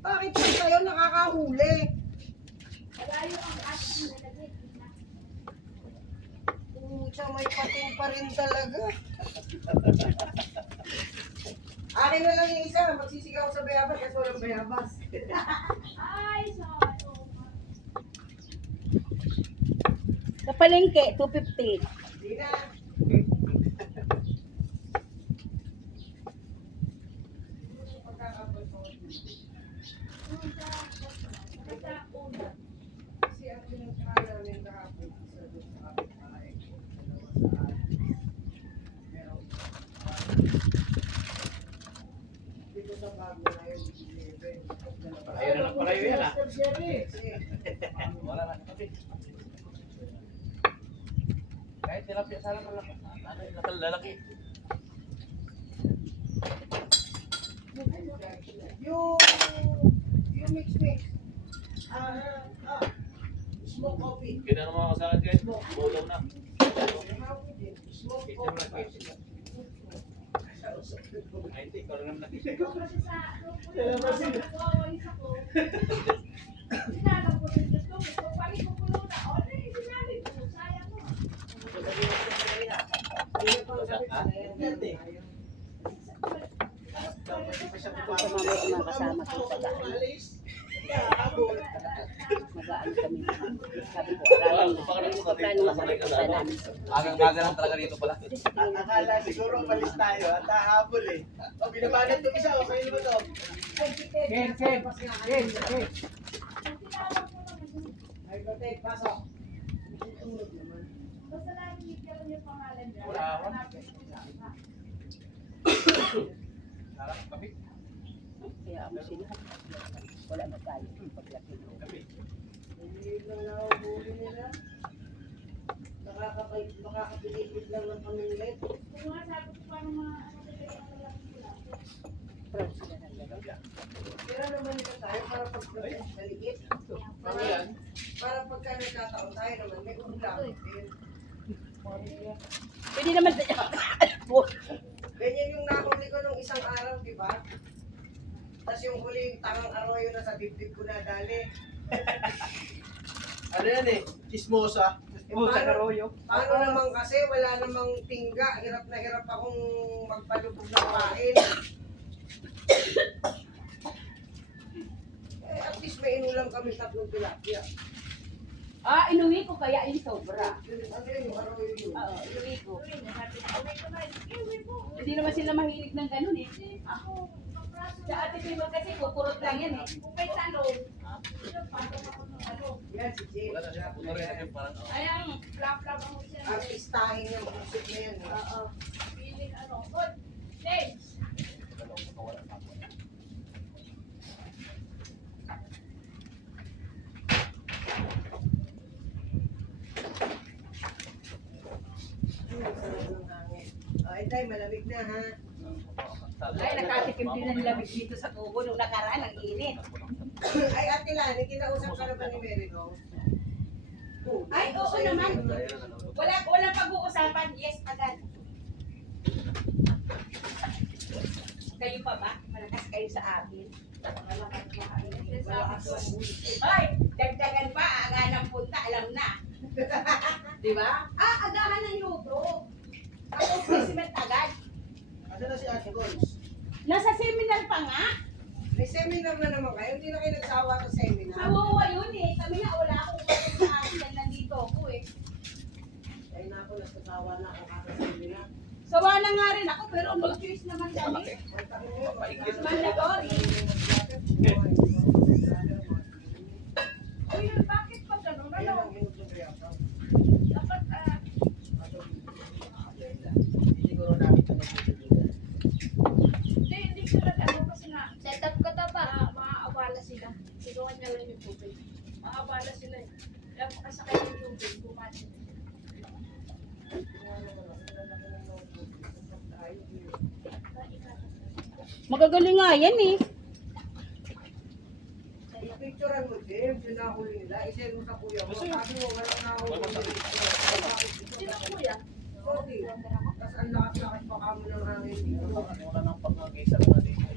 Bakit pa kayo nakakahuli? Malayo ang ating nalagay. Siya may pating pa rin talaga. Akin na lang yung isa, magsisigaw sa bayabas kasi walang bayabas. Ay, sorry. Sa palengke, 250. Di na. Kasi ang pinagkahan namin kahapon sa doon sa aking bahay. Dito sa bago na yun, Ayun na lang pala yun yan, ah. Wala na kasi. Kahit tilapia sana pala. Ano yung lalaki? Yung mix. Smoke coffee. Kaya naman ako sa akin guys. Bulaw na. Smoke coffee. Ay, hindi. Ikaw naman Kasi sa walis ako. Sinala ko rin dito. Kung pali ko pulo na. O, sinali ko. Sayang mo. Mamaya mga kasama ko sa daan. Mag-aano kami. Sabi ko, plano nga kami punta namin. Agang-aga lang talaga dito pala. Akala siguro malis tayo at hahabol eh. O, binabanat yung isa, okay naman to. Ken. Ay, protect, pasok. Basta lang hindi ka yung pangalan dyan. Wala ako. Sarap kami. Kaya ako sila. Wala na tayo. Paglaki mo. Hindi lang nakahuli nila. Makakapilipit lang ng paminglet. Kung nga sabi ko paano mga ano talaga ang lalaki sila. Proud sila ng gano'n. Kaya naman nila tayo para pag-protect sa liit. Ano yan? Para pagka nagkataon tayo naman, may ulam. Pwede naman sa Ganyan yung nahuli ko nung isang araw, di ba? Tapos yung huling tangang arroyo na sa dibdib ko na dali. Ano yan eh? Chismosa. Paano naman kasi, wala namang tingga. Hirap na hirap akong magpalubog ng kain. At least may inulam kami 3 tilapia. inuwi ko kaya yung sobra. Ano yun, yung arroyo yun? Oo, inuwi ko. Uy, nasabi ko, uwi ko na. Uwi ko. Hindi naman sila mahilig ng gano'n eh. Ako, kapraso. Sa ate Pimo kasi kukurot lang yan eh. Kung may talong, pasok ako ng ano. Yan, si Jay. Wala na siya. Puno rin natin parang. Ayang, flap-flap ako siya. Artistahin yung musik na yan. eh. Oo. Feeling ano. Good. Thanks. Ay, tay, malamig na ha. Ay, nakatikim din ng lamig dito sa tubo nung nakaraan, ang init. Ay, Ate Lani, kinausap ka na ba ni Mary Rose? Ay, oo naman. Walang pag-uusapan. Yes, agad. Kayo pa ba? Malakas kayo sa akin. Ay, dagdagan pa. Aga ng punta, alam na. Di ba? Agahan ng luto. Ako, placement agad. Asa na si Ate Gols? Nasa seminar pa nga. May seminar na naman kayo. Hindi na kayo nagsawa sa seminar. Kawawa yun eh. Kami nga, wala akong sa akin. Nandito na ang kakasin nila. Sawa na nga rin ako, pero no choice naman kami. Mandatory. Uy, bakit pa ganun? Ayan Ano? ang inutuloy-apang. Dapat, Hindi siguro namin ito magtutulugan. hindi sila ano kasi nga, Set up ko to pa. maaabala sila. Sigawan niya lang yung tubig. Maaabala sila eh. Kaya pakasakay yung tubig, bumati. Magagaling nga yan eh. Picturean mo, James, yung nahuli nila. I-send mo sa kuya mo. Sabi mo, walang nahuli. Sino kuya? Sorry. Tapos ang lakas-lakas pa kamo ng hangin dito. Wala nang pag-agisa na dito.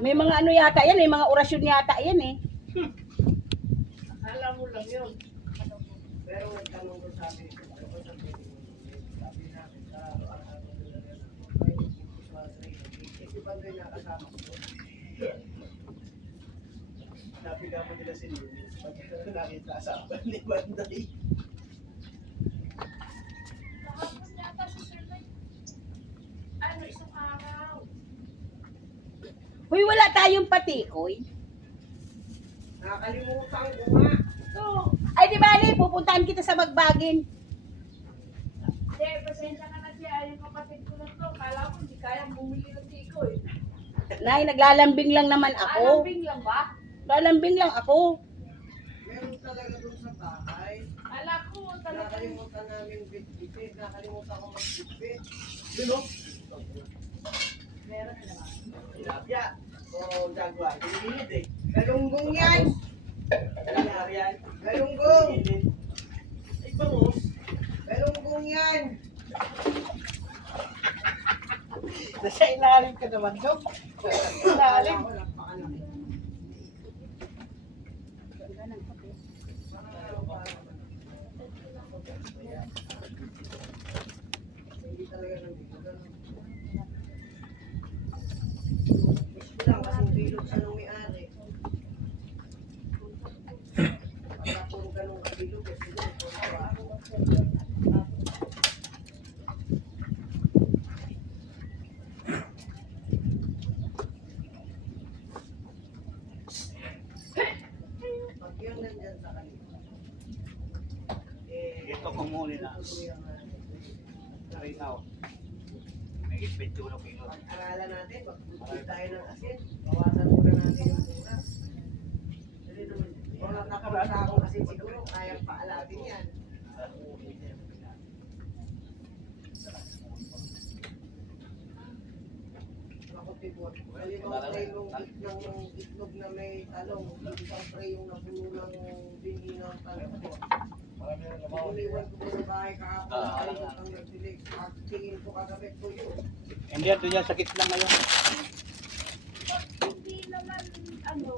May mga ano yata yan eh, mga orasyon yata yan eh. Alam mo lang yun. Pero nagtanong ko sabi ko, ano ko sabi ko, sabi namin sa araw-araw nila rin, may ito ba doon nakasama ko? Sabi nga po nila si Luis, pag nakita sa akin ni Banday. Kahapon yata si Sir Mike. Ano, isang araw. Uy, wala tayong patikoy. Nakakalimutan ko nga. So, Ay di ba pupuntahan kita sa Magbagin. hindi, pasensya ka na siya. Yung kapatid ko lang to. Kala ko hindi kaya bumili ng tiko eh. Nay, naglalambing lang naman ako. Alambing lang ba? Lalambing lang ako. Meron talaga doon sa bahay. Ala ko talaga. Nakalimutan namin bit-bitin. Nakalimutan ko mag-bit-bit. Sino? Meron na naman. Tilapia. O Jaguar. Pinilid eh. Galunggong yan! Nangyari yan. Galunggong! Pinilid. Ay, bangus. Galunggong yan! Nasa ilalim ka naman, Dok. Ilalim. Ako, napakalaki. Hindi talaga nandito. Gusto lang kasing bilog sa nung may-ari. Pagka puro ganun kabilog, siguro po sa pag yun nandyan sa kanila. Ito kung muli na. Narinaw. May 21 kilo. Pag-aralan natin, mag-bukid tayo ng asin. Bawasan muna natin yung mura. Wala nakarasa ako kasi siguro kayang paalatin yan. Ako tibot. Kalimang tray ng itlog na may talong. Isang tray yung napuno ng bingi ng talong. Iniwan ko sa bahay kahapon. Ay, ang nagdilig. At tingin ko kagabi ko yun. Hindi ito niya sakit lang ngayon. Hindi naman, ano,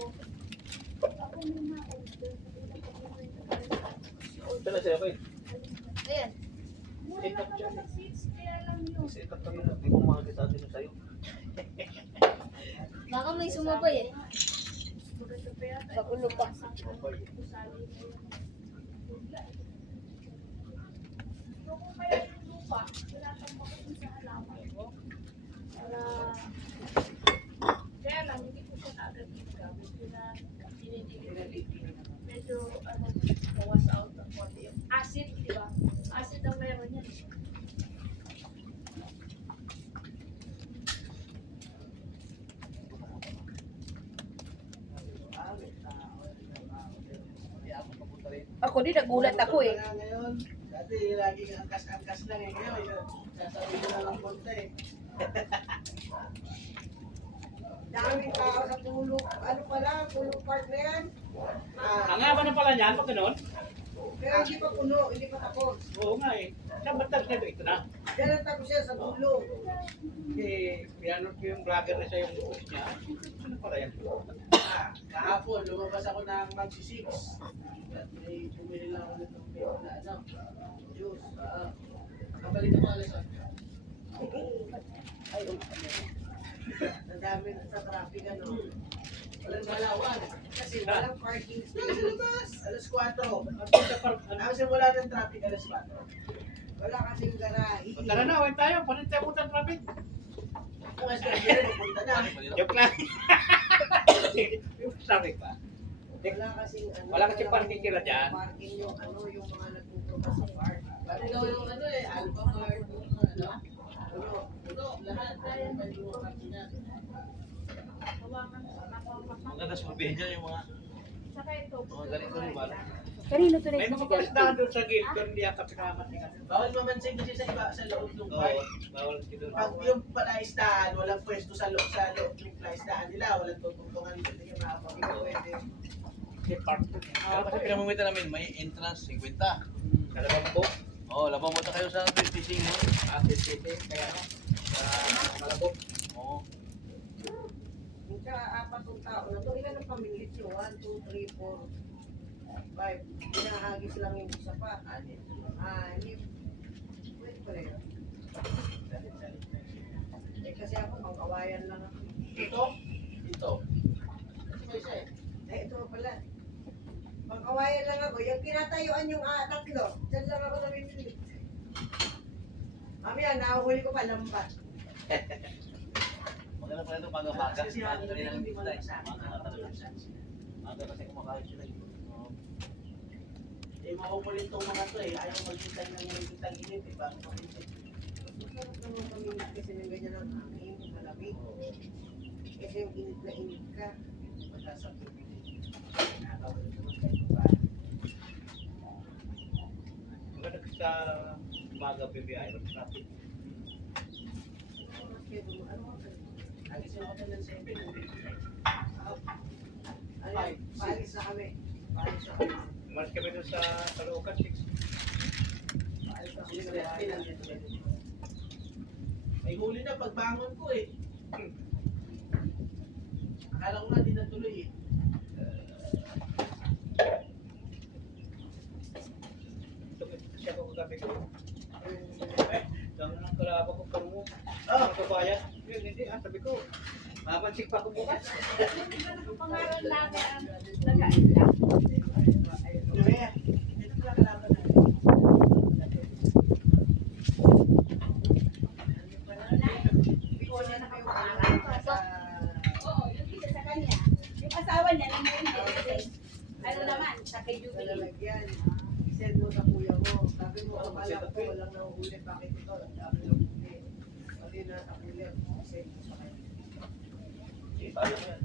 ako muna order. Sila siya ko eh. Ayan. Mura lang naman ang seats, kaya lang yun. Kasi ito kami hindi mo makakita din sa'yo. Baka may sumabay eh. Maganda pa yata. Sa ulo pa. So, kung kaya yung lupa, tinatambak ko dun sa halaman ko. Para, kaya lang, hindi ko siya agad ginagamit. Dinidilig. Medyo, ano, bawas out ng konti. Yung acid, di ba? Acid ang meron yan. Ako din, nagulat ako eh. Ngayon, dati laging angkas-angkas lang eh. Ngayon, sasabihin ko na lang punta eh. Daming tao sa pulo. Ano pala, pulo park na yan. Ang haba na pala niyan, pag ganun? Pero hindi pa puno, hindi pa tapos. Oo nga eh. Saan ba talaga ito na? Diyan ang tapos siya sa pulo. Eh, piano ko yung vlogger na siya yung post niya. Ano pala yan? Kahapon, lumabas ako ng Magsi 6. At may bumili lang ako nitong pito na ano, juice. Kabalik ako alas 8. Ang dami sa traffic ano. Walang galawan. Kasi walang parking Sa space. labas, alas 4. Ang sa park. Ang simula ng traffic, alas 4. Wala kasing garahe. Tara na, wait tayo. Palit tayo punta ng traffic. Ang alas 4, pupunta na. Joke lang. Sabi pa. Wala kasing ano. Wala kasing parking kila dyan. Parking yung ano, yung mga nagpupunta sa park. Pati daw yung ano eh, Alpha Mart, yung ano. Puno, lahat. Kaya pwede mo parkingan. Hawakan sa kapapakak. Maganda sa probinsya yung mga Saka ito. ganito rin ba? Kanino to May mga palistahan doon sa gate. Pero hindi ata pinakamantingan. Bawal mamansin kasi sa iba sa loob ng park. Oo, bawal dito. Pag yung palaistahan, walang pwesto sa loob ng palaistahan nila, walang tutungtungan dito, hindi ka makapagin. Pwede. Kasi park. Kasi pinamumita namin, may entrance 50. Dalawang po. Oo, labang punta kayo sa 56 mo. Ate City. Kaya ano. Malabog. Oo. Yung sa 4 tao na to, ilan ang pamilya nyo? 1, 2, 3, 4, 5. Pinahagis lang yung isa pa. 6. Pwede pala yun. Eh kasi ako, pangkawayan lang ako. Dito? Dito. Ito pa isa eh. Ito pala. Pangkawayan lang ako. Yung kinatayuan yung 3, dyan lang ako namimili. Mamaya, nahuhuli ko pa lambat. Maganda pala ito, maga-maga. Kasi ang Maga rin ang hindi mo pizza eh. lang Maga na talaga. Maga kasi kumakain sila. Oo. Eh, makukulit tong mga to eh. Ayaw maghintay ng hintay init eh. Bago maghintay. Sarap naman pamilya kasi ng ganyan ang hangin, malamig. Kasi yung init na init ka. Mataas ang tubig eh. Nakakawal naman kayo pa. Maganda sa umaga BBI. Traffic. Alis ako ng 7. Ano, paalis na kami. Paalis na kami. Umalis kami doon sa Caloocan 6. Paalis na kami. May huli na pagbangon ko eh. Akala ko nga di natuloy eh. Kasi ako kagabi ko. Eh, dami ng kalabang ko parang mo. Oh, Ang kabayan. Yun, hindi. Sabi ko. Mamansik pa ako bukas. Pangalan namin ang nagkain lang. Joya. Ito pala kalaban na. Bicol na kami paalis sa... Oo, yung isa sa kanya. Yung asawa niya, nandun din. Ano naman, sa kay Sa Jubilee. lalagyan. I-send mo sa kuya mo. Sabi mo, akala ko walang nahuhuli. Bakit ito? Ang dami nahuhuli. Pati na sa kuya. I-send mo sa kanya. Sige, tayo mo yan.